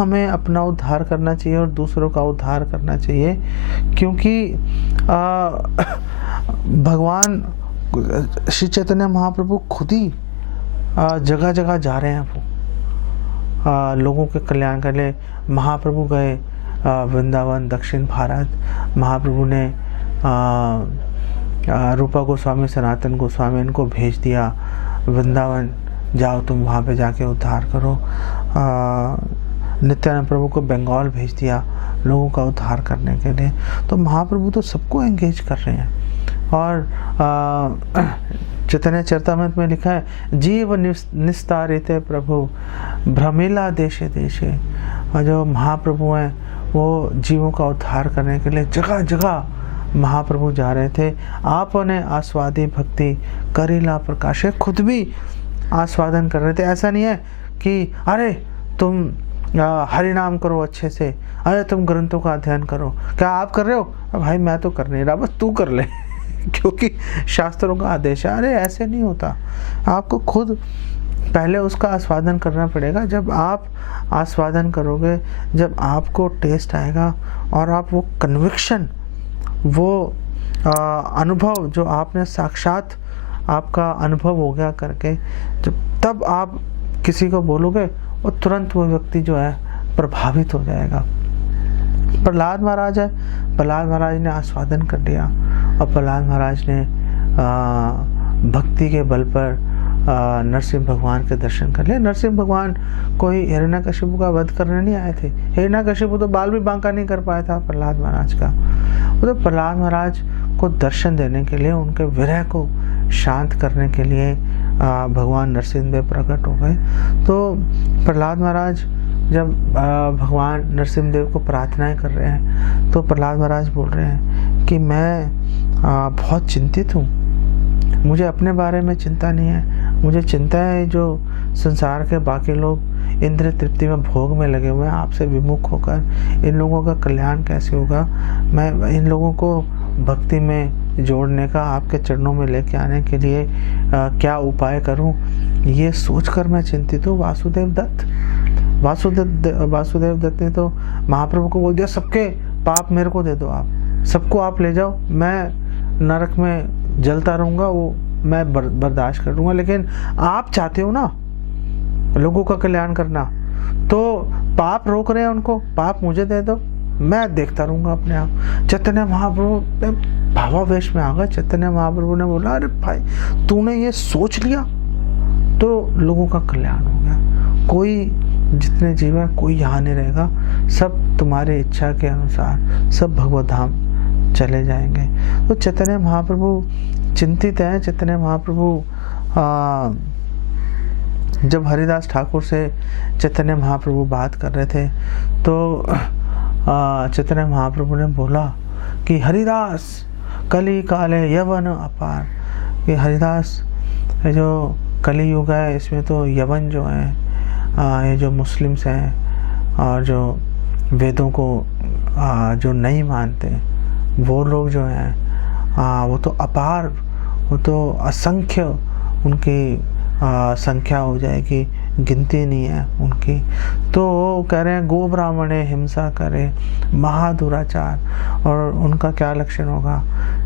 हमें अपना उद्धार करना चाहिए और दूसरों का उद्धार करना चाहिए, क्योंकि भगवान श्री चैतन्य महाप्रभु खुद ही जगह जगह जा रहे हैं। वो लोगों के कल्याण के लिए महाप्रभु गए वृंदावन, दक्षिण भारत। महाप्रभु ने रूपा गोस्वामी, सनातन गोस्वामी इनको भेज दिया वृंदावन, जाओ तुम वहाँ पे जाके उद्धार करो। नित्यानंद प्रभु को बंगाल भेज दिया लोगों का उद्धार करने के लिए। तो महाप्रभु तो सबको एंगेज कर रहे हैं। और चैतन्य चरितामृत में लिखा है, जीव निस्तारिते प्रभु भ्रमिला देशे देशे। और जो महाप्रभु हैं वो जीवों का उद्धार करने के लिए जगह जगह महाप्रभु जा रहे थे। आपने आस्वादी भक्ति करीला प्रकाशे, खुद भी आस्वादन कर रहे थे। ऐसा नहीं है कि अरे तुम हरि नाम करो अच्छे से, अरे तुम ग्रंथों का अध्ययन करो। क्या आप कर रहे हो? भाई मैं तो कर नहीं रहा, बस तू कर ले क्योंकि शास्त्रों का आदेश है। अरे ऐसे नहीं होता, आपको खुद पहले उसका आस्वादन करना पड़ेगा। जब आप आस्वादन करोगे, जब आपको टेस्ट आएगा और आप वो कन्विक्शन, वो अनुभव जो आपने साक्षात आपका अनुभव हो गया करके, जब तब आप किसी को बोलोगे, वो तुरंत वो व्यक्ति जो है प्रभावित हो जाएगा। प्रहलाद महाराज है, प्रहलाद महाराज ने आस्वादन कर लिया और प्रहलाद महाराज ने भक्ति के बल पर नरसिंह भगवान के दर्शन कर लिए। नरसिंह भगवान कोई हिरण्यकशिपु का वध करने नहीं आए थे। हिरण्यकशिपु तो बाल भी बांका नहीं कर पाया था प्रहलाद महाराज का। वो तो प्रहलाद महाराज को दर्शन देने के लिए, उनके विरह को शांत करने के लिए भगवान नरसिंहदेव प्रकट हो गए। तो प्रहलाद महाराज जब भगवान नरसिंहदेव को प्रार्थनाएं कर रहे हैं, तो प्रहलाद महाराज बोल रहे हैं कि मैं बहुत चिंतित हूँ, मुझे अपने बारे में चिंता नहीं है, मुझे चिंता है जो संसार के बाकी लोग इंद्रिय तृप्ति में भोग में लगे हुए हैं, आपसे विमुख होकर इन लोगों का कल्याण कैसे होगा। मैं इन लोगों को भक्ति में जोड़ने का, आपके चरणों में लेके आने के लिए क्या उपाय करूं, ये सोचकर मैं चिंतित हूँ। वासुदेव दत्त ने तो महाप्रभु को बोल दिया, सबके पाप मेरे को दे दो, आप सबको आप ले जाओ, मैं नरक में जलता रहूँगा, वो मैं बर्दाश्त कर लूँगा। लेकिन आप चाहते हो ना लोगों का कल्याण करना, तो पाप रोक रहे हैं उनको, पाप मुझे दे दो, मैं देखता रहूँगा अपने आप। चैतन्य महाप्रभु भावावेश में आ गए। चैतन्य महाप्रभु ने बोला, अरे भाई तूने ये सोच लिया तो लोगों का कल्याण हो गया। कोई जितने जीव है कोई यहाँ नहीं रहेगा, सब तुम्हारी इच्छा के अनुसार सब भगवत धाम चले जाएंगे। तो चैतन्य महाप्रभु चिंतित हैं। चैतन्य महाप्रभु जब हरिदास ठाकुर से चैतन्य महाप्रभु बात कर रहे थे, तो चैतन्य महाप्रभु ने बोला कि हरिदास कली काले यवन अपार, कि हरिदास ये जो कली युग है इसमें तो यवन जो है, ये जो मुस्लिम्स हैं और जो वेदों को जो नहीं मानते, वो लोग जो हैं वो तो अपार, वो तो असंख्य उनकी संख्या हो जाएगी, गिनती नहीं है उनकी। तो वो कह रहे हैं गो ब्राह्मणे हिंसा करे महादुराचार, और उनका क्या लक्षण होगा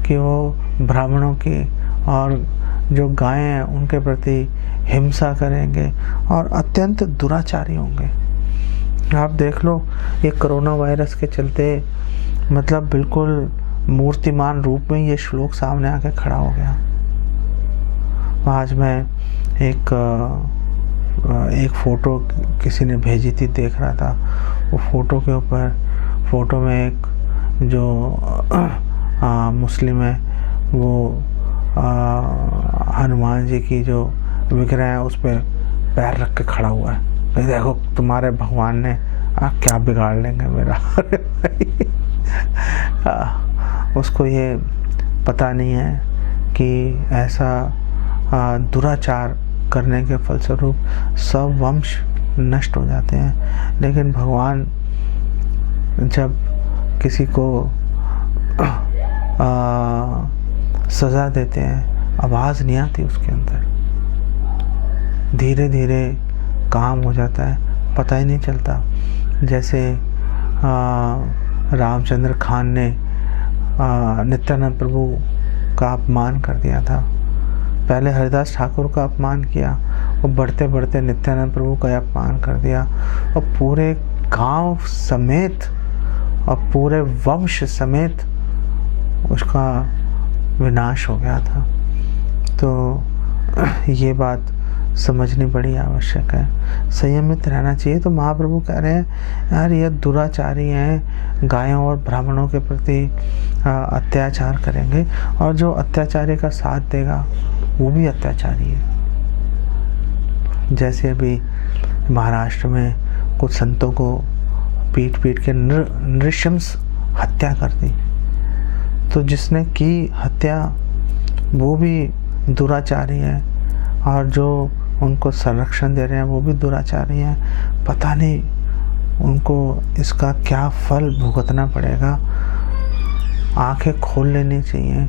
कि वो ब्राह्मणों की और जो गायें हैं उनके प्रति हिंसा करेंगे और अत्यंत दुराचारी होंगे। आप देख लो, ये कोरोना वायरस के चलते मतलब बिल्कुल मूर्तिमान रूप में ये श्लोक सामने आके खड़ा हो गया। आज मैं एक फ़ोटो किसी ने भेजी थी, देख रहा था। वो फ़ोटो के ऊपर, फ़ोटो में एक जो मुस्लिम है वो हनुमान जी की जो विग्रह है उस पर पैर रख के खड़ा हुआ है। भाई देखो तुम्हारे भगवान ने क्या बिगाड़ लेंगे मेरा उसको ये पता नहीं है कि ऐसा दुराचार करने के फलस्वरूप सब वंश नष्ट हो जाते हैं। लेकिन भगवान जब किसी को सज़ा देते हैं, आवाज़ नहीं आती उसके अंदर, धीरे धीरे काम हो जाता है, पता ही नहीं चलता। जैसे रामचंद्र खान ने नित्यानंद प्रभु का अपमान कर दिया था। पहले हरिदास ठाकुर का अपमान किया और बढ़ते बढ़ते नित्यानंद प्रभु का अपमान कर दिया और पूरे गांव समेत और पूरे वंश समेत उसका विनाश हो गया था। तो ये बात समझनी बड़ी आवश्यक है, संयमित रहना चाहिए। तो महाप्रभु कह रहे हैं यार ये दुराचारी हैं, गायों और ब्राह्मणों के प्रति अत्याचार करेंगे और जो अत्याचारी का साथ देगा वो भी अत्याचारी है। जैसे अभी महाराष्ट्र में कुछ संतों को पीट पीट के नृशंस हत्या कर दी, तो जिसने की हत्या वो भी दुराचारी है और जो उनको संरक्षण दे रहे हैं वो भी दुराचारी हैं। पता नहीं उनको इसका क्या फल भुगतना पड़ेगा। आंखें खोल लेनी चाहिए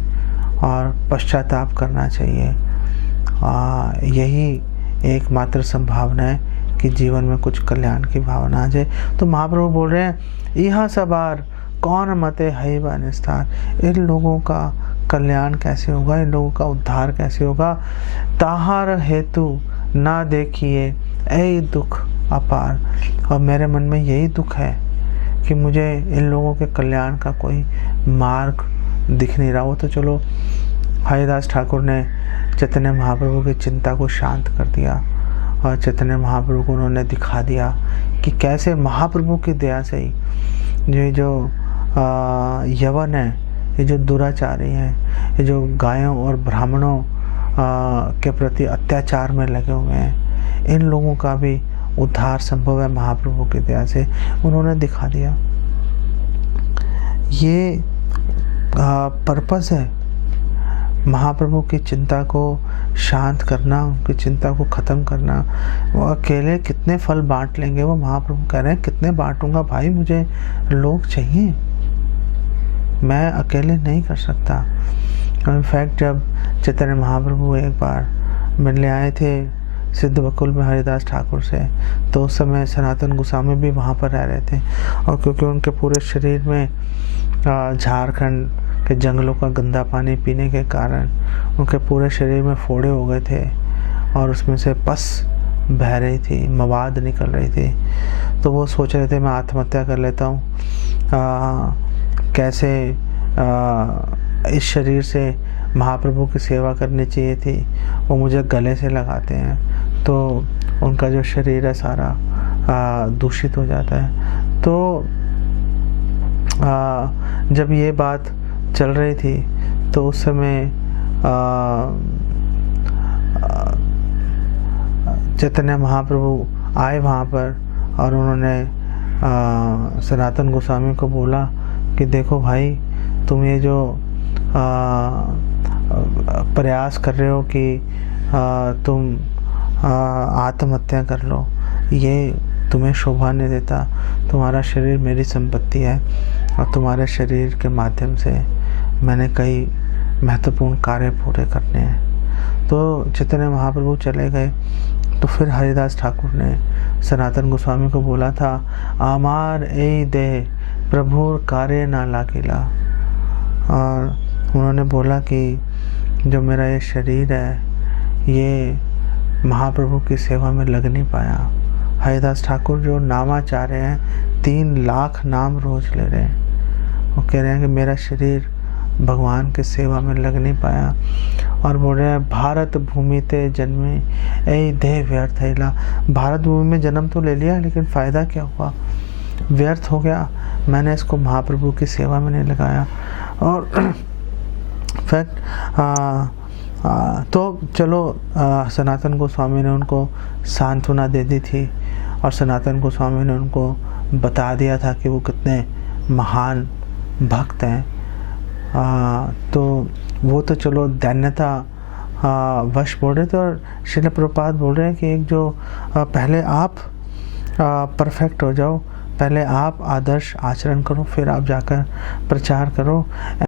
और पश्चाताप करना चाहिए। यही एकमात्र संभावना है कि जीवन में कुछ कल्याण की भावना आ जाए। तो महाप्रभु बोल रहे हैं यह सबार कौन मते है व निस्तार। इन लोगों का कल्याण कैसे होगा, इन लोगों का उद्धार कैसे होगा। ताहार हेतु ना देखिए ऐ दुख अपार। और मेरे मन में यही दुख है कि मुझे इन लोगों के कल्याण का कोई मार्ग दिख नहीं रहा। वो तो चलो हरिदास ठाकुर ने चैतन्य महाप्रभु की चिंता को शांत कर दिया और चैतन्य महाप्रभु को उन्होंने दिखा दिया कि कैसे महाप्रभु की दया से ही ये जो यवन है, ये जो दुराचारी हैं, ये जो गायों और ब्राह्मणों के प्रति अत्याचार में लगे हुए हैं, इन लोगों का भी उद्धार संभव है महाप्रभु की दया से। उन्होंने दिखा दिया। ये पर्पस है महाप्रभु की चिंता को शांत करना, उनकी चिंता को ख़त्म करना। वो अकेले कितने फल बांट लेंगे, वो महाप्रभु कह रहे हैं कितने बांटूंगा भाई, मुझे लोग चाहिए, मैं अकेले नहीं कर सकता। इनफैक्ट जब चैतन्य महाप्रभु एक बार मिलने आए थे सिद्ध बकुल में हरिदास ठाकुर से, तो उस समय सनातन गोस्वामी भी वहाँ पर रह रहे थे और क्योंकि उनके पूरे शरीर में झारखंड के जंगलों का गंदा पानी पीने के कारण उनके पूरे शरीर में फोड़े हो गए थे और उसमें से पस बह रही थी, मवाद निकल रही थी। तो वो सोच रहे थे मैं आत्महत्या कर लेता हूँ, कैसे इस शरीर से महाप्रभु की सेवा करनी चाहिए थी, वो मुझे गले से लगाते हैं तो उनका जो शरीर है सारा दूषित हो जाता है। तो जब ये बात चल रही थी तो उस समय चैतन्य महाप्रभु आए वहाँ पर और उन्होंने सनातन गोस्वामी को बोला कि देखो भाई, तुम ये जो प्रयास कर रहे हो कि तुम आत्महत्या कर लो, ये तुम्हें शोभा नहीं देता। तुम्हारा शरीर मेरी संपत्ति है और तुम्हारे शरीर के माध्यम से मैंने कई महत्वपूर्ण कार्य पूरे करने हैं। तो चैतन्य महाप्रभु चले गए तो फिर हरिदास ठाकुर ने सनातन गोस्वामी को बोला था आमार ए देह प्रभुर कार्य ना लागिला। और उन्होंने बोला कि जो मेरा ये शरीर है ये महाप्रभु की सेवा में लग नहीं पाया। हरिदास ठाकुर जो नामाचार्य हैं 3 लाख नाम रोज ले रहे हैं, वो कह रहे हैं कि मेरा शरीर भगवान की सेवा में लग नहीं पाया और बोल रहे हैं भारत भूमि ते जन्मे ऐ देह व्यर्थ हैला। भारत भूमि में जन्म तो ले लिया लेकिन फ़ायदा क्या हुआ, व्यर्थ हो गया, मैंने इसको महाप्रभु की सेवा में नहीं लगाया। और फैक्ट तो चलो सनातन गोस्वामी ने उनको सांत्वना दे दी थी और सनातन गोस्वामी ने उनको बता दिया था कि वो कितने महान भक्त हैं। तो वो तो चलो दैन्यता वश बोल रहे थे और श्रील प्रभुपाद बोल रहे हैं कि एक जो पहले आप परफेक्ट हो जाओ, पहले आप आदर्श आचरण करो, फिर आप जाकर प्रचार करो।